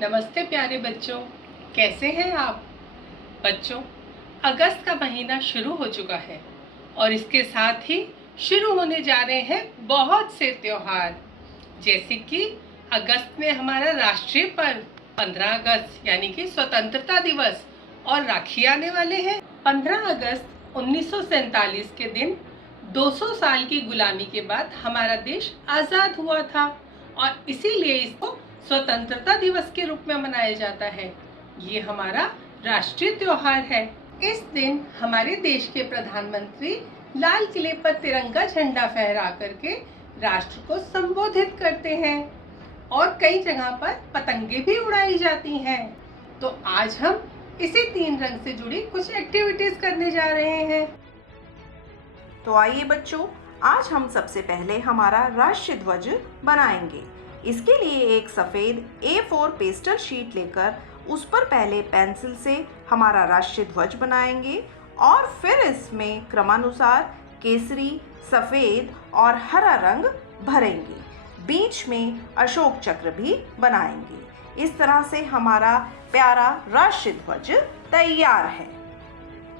नमस्ते प्यारे बच्चों, कैसे हैं आप बच्चों। अगस्त का महीना शुरू हो चुका है और इसके साथ ही शुरू होने जा रहे हैं बहुत से त्योहार, जैसे कि अगस्त में हमारा राष्ट्रीय पर्व 15 अगस्त यानी कि स्वतंत्रता दिवस और राखी आने वाले हैं। 15 अगस्त 1947 के दिन 200 साल की गुलामी के बाद हमारा देश आज़ाद हुआ था और इसीलिए इसको स्वतंत्रता दिवस के रूप में मनाया जाता है। ये हमारा राष्ट्रीय त्योहार है। इस दिन हमारे देश के प्रधानमंत्री लाल किले पर तिरंगा झंडा फहरा करके राष्ट्र को संबोधित करते हैं और कई जगह पर पतंगे भी उड़ाई जाती हैं। तो आज हम इसी 3 रंग से जुड़ी कुछ एक्टिविटीज करने जा रहे हैं। तो आइए बच्चों, आज हम सबसे पहले हमारा राष्ट्रीय ध्वज बनाएंगे। इसके लिए एक सफ़ेद A4 पेस्टल शीट लेकर उस पर पहले पेंसिल से हमारा राष्ट्रीय ध्वज बनाएंगे और फिर इसमें क्रमानुसार केसरी, सफ़ेद और हरा रंग भरेंगे। बीच में अशोक चक्र भी बनाएंगे। इस तरह से हमारा प्यारा राष्ट्रीय ध्वज तैयार है।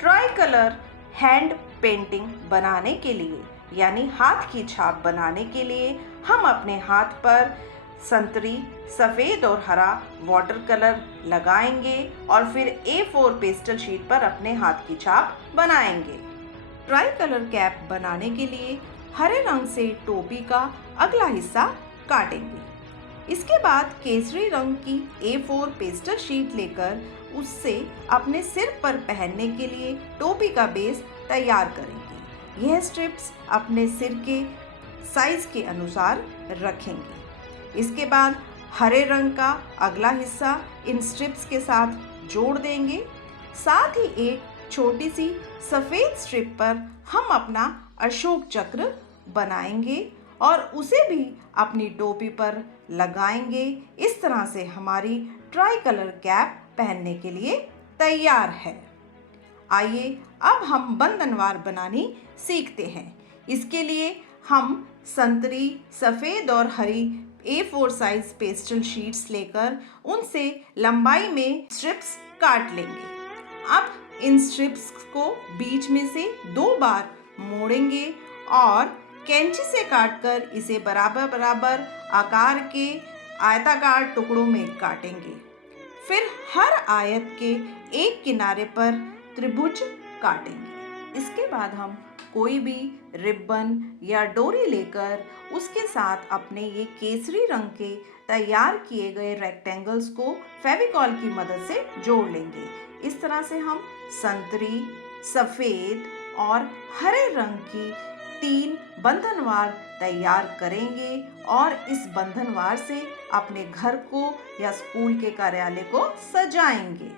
ट्राई कलर हैंड पेंटिंग बनाने के लिए यानी हाथ की छाप बनाने के लिए हम अपने हाथ पर संतरी, सफ़ेद और हरा वाटर कलर लगाएंगे और फिर A4 पेस्टल शीट पर अपने हाथ की छाप बनाएंगे। ट्राई कलर कैप बनाने के लिए हरे रंग से टोपी का अगला हिस्सा काटेंगे। इसके बाद केसरी रंग की A4 पेस्टल शीट लेकर उससे अपने सिर पर पहनने के लिए टोपी का बेस तैयार करेंगे। यह स्ट्रिप्स अपने सिर के साइज के अनुसार रखेंगे। इसके बाद हरे रंग का अगला हिस्सा इन स्ट्रिप्स के साथ जोड़ देंगे। साथ ही एक छोटी सी सफ़ेद स्ट्रिप पर हम अपना अशोक चक्र बनाएंगे और उसे भी अपनी टोपी पर लगाएंगे। इस तरह से हमारी ट्राई कलर कैप पहनने के लिए तैयार है। आइए अब हम बंधनवार बनानी सीखते हैं। इसके लिए हम संतरी, सफ़ेद और हरी A4 साइज पेस्टल शीट्स लेकर उनसे लंबाई में स्ट्रिप्स काट लेंगे। अब इन स्ट्रिप्स को बीच में से 2 बार मोड़ेंगे और कैंची से काटकर इसे बराबर बराबर आकार के आयताकार टुकड़ों में काटेंगे। फिर हर आयत के एक किनारे पर त्रिभुज काटेंगे। इसके बाद हम कोई भी रिबन या डोरी लेकर उसके साथ अपने ये केसरी रंग के तैयार किए गए रेक्टेंगल्स को फेविकॉल की मदद से जोड़ लेंगे। इस तरह से हम संतरी, सफ़ेद और हरे रंग की 3 बंधनवार तैयार करेंगे और इस बंधनवार से अपने घर को या स्कूल के कार्यालय को सजाएंगे।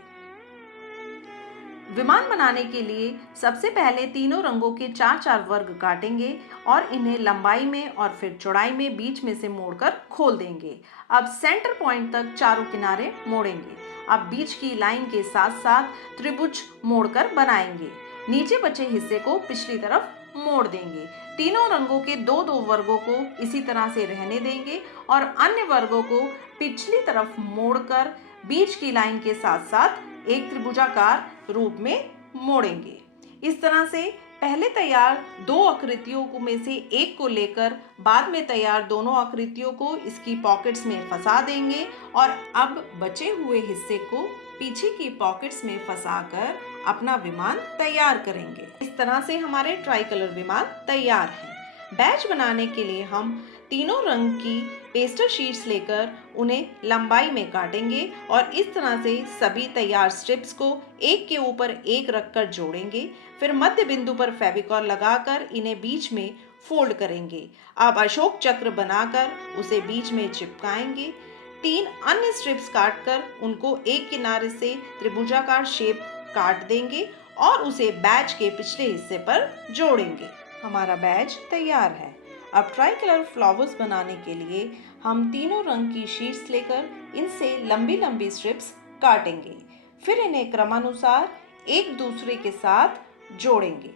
विमान बनाने के लिए सबसे पहले तीनों रंगों के 4-4 वर्ग काटेंगे और इन्हें लंबाई में और फिर चौड़ाई में बीच में से मोड़कर खोल देंगे। अब सेंटर पॉइंट तक चारों किनारे मोड़ेंगे। अब बीच की लाइन के साथ साथ त्रिभुज मोड़कर बनाएंगे। नीचे बचे हिस्से को पिछली तरफ मोड़ देंगे। तीनों रंगों के 2-2 वर्गों को इसी तरह से रहने देंगे और अन्य वर्गों को पिछली तरफ मोड़कर बीच की लाइन के साथ साथ एक त्रिभुजाकार रूप में मोड़ेंगे। इस तरह से पहले तैयार 2 आकृतियों को में से एक को लेकर बाद में तैयार दोनों आकृतियों को इसकी पॉकेट्स में फंसा देंगे और अब बचे हुए हिस्से को पीछे की पॉकेट्स में फंसाकर अपना विमान तैयार करेंगे। इस तरह से हमारे ट्राई कलर विमान तैयार हैं। बैच बनाने के लिए हम तीनों रंग की पेस्टल शीट्स लेकर उन्हें लंबाई में काटेंगे और इस तरह से सभी तैयार स्ट्रिप्स को एक के ऊपर एक रखकर जोड़ेंगे। फिर मध्य बिंदु पर फेविकॉल लगाकर इन्हें बीच में फोल्ड करेंगे। अब अशोक चक्र बनाकर उसे बीच में चिपकाएंगे। 3 अन्य स्ट्रिप्स काटकर उनको एक किनारे से त्रिभुजाकार शेप काट देंगे और उसे बैच के पिछले हिस्से पर जोड़ेंगे। हमारा बैच तैयार है। अब ट्राई कलर फ्लावर्स बनाने के लिए हम तीनों रंग की शीट्स लेकर इनसे लंबी लंबी स्ट्रिप्स काटेंगे। फिर इन्हें क्रमानुसार एक दूसरे के साथ जोड़ेंगे।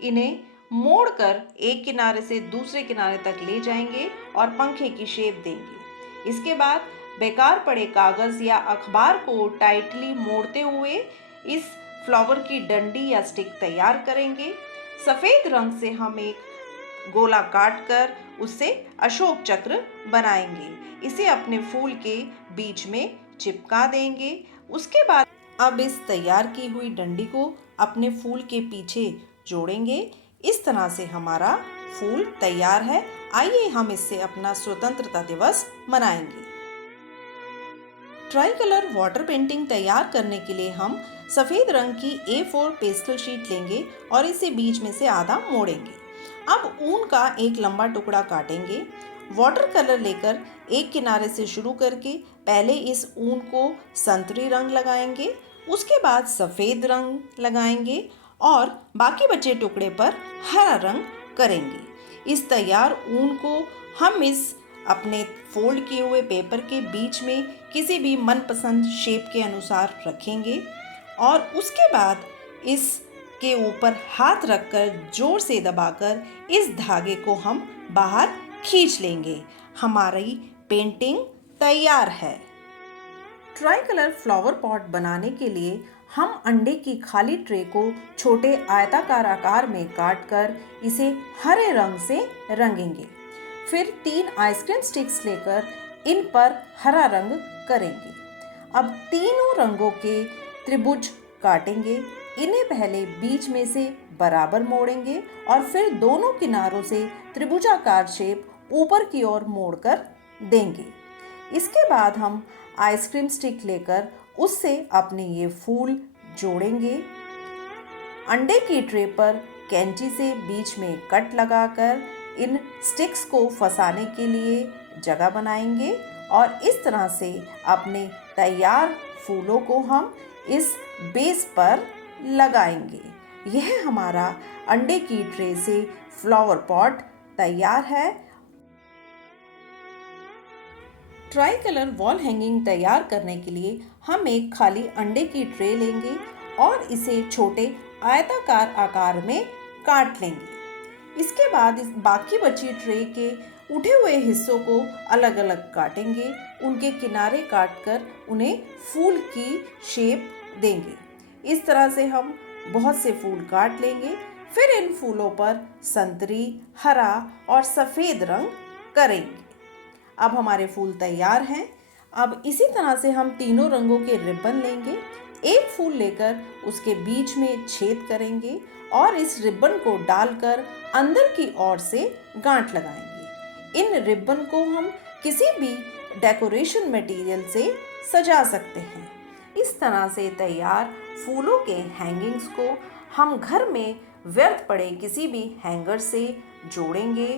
इन्हें मोड़कर एक किनारे से दूसरे किनारे तक ले जाएंगे और पंखे की शेप देंगे। इसके बाद बेकार पड़े कागज़ या अखबार को टाइटली मोड़ते हुए इस फ्लावर की डंडी या स्टिक तैयार करेंगे। सफ़ेद रंग से हम एक गोला काट कर उससे अशोक चक्र बनाएंगे। इसे अपने फूल के बीच में चिपका देंगे। उसके बाद अब इस तैयार की हुई डंडी को अपने फूल के पीछे जोड़ेंगे। इस तरह से हमारा फूल तैयार है। आइए हम इससे अपना स्वतंत्रता दिवस मनाएंगे। ट्राई कलर वाटर पेंटिंग तैयार करने के लिए हम सफ़ेद रंग की A4 पेस्टल शीट लेंगे और इसे बीच में से आधा मोड़ेंगे। अब ऊन का एक लंबा टुकड़ा काटेंगे। वाटर कलर लेकर एक किनारे से शुरू करके पहले इस ऊन को संतरी रंग लगाएंगे, उसके बाद सफ़ेद रंग लगाएंगे और बाकी बचे टुकड़े पर हरा रंग करेंगे। इस तैयार ऊन को हम इस अपने फोल्ड किए हुए पेपर के बीच में किसी भी मनपसंद शेप के अनुसार रखेंगे और उसके बाद इसके ऊपर हाथ रखकर जोर से दबाकर इस धागे को हम बाहर खींच लेंगे। हमारी पेंटिंग तैयार है। ट्राई कलर फ्लावर पॉट बनाने के लिए हम अंडे की खाली ट्रे को छोटे आयताकार आकार में काटकर इसे हरे रंग से रंगेंगे। फिर 3 आइसक्रीम स्टिक्स लेकर इन पर हरा रंग करेंगे। अब तीनों रंगों के त्रिभुज काटेंगे। इन्हें पहले बीच में से बराबर मोड़ेंगे और फिर दोनों किनारों से त्रिभुजाकार शेप ऊपर की ओर मोड़कर देंगे। इसके बाद हम आइसक्रीम स्टिक लेकर उससे अपने ये फूल जोड़ेंगे। अंडे की ट्रे पर कैंची से बीच में कट लगाकर इन स्टिक्स को फंसाने के लिए जगह बनाएंगे और इस तरह से अपने तैयार फूलों को हम इस बेस पर लगाएंगे। यह हमारा अंडे की ट्रे से फ्लावर पॉट तैयार है। ट्राई कलर वॉल हैंगिंग तैयार करने के लिए हम एक खाली अंडे की ट्रे लेंगे और इसे छोटे आयताकार आकार में काट लेंगे। इसके बाद इस बाकी बची ट्रे के उठे हुए हिस्सों को अलग अलग काटेंगे। उनके किनारे काटकर उन्हें फूल की शेप देंगे। इस तरह से हम बहुत से फूल काट लेंगे। फिर इन फूलों पर संतरी, हरा और सफ़ेद रंग करेंगे। अब हमारे फूल तैयार हैं। अब इसी तरह से हम तीनों रंगों के रिबन लेंगे। एक फूल लेकर उसके बीच में छेद करेंगे और इस रिबन को डालकर अंदर की ओर से गांठ लगाएंगे। इन रिबन को हम किसी भी डेकोरेशन मटेरियल से सजा सकते हैं। इस तरह से तैयार फूलों के हैंगिंग्स को हम घर में व्यर्थ पड़े किसी भी हैंगर से जोड़ेंगे।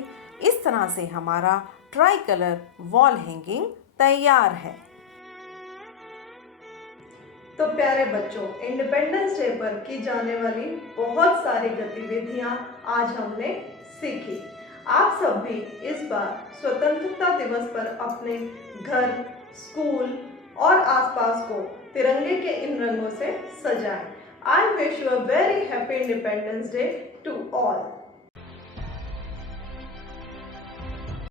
इस तरह से हमारा ट्राई कलर वॉल हैंगिंग तैयार है। तो प्यारे बच्चों, इंडिपेंडेंस डे पर की जाने वाली बहुत सारी गतिविधियां आज हमने सीखी। आप सब भी इस बार स्वतंत्रता दिवस पर अपने घर, स्कूल और आसपास को तिरंगे के इन रंगों से सजाएं। I wish you a very happy Independence Day to all.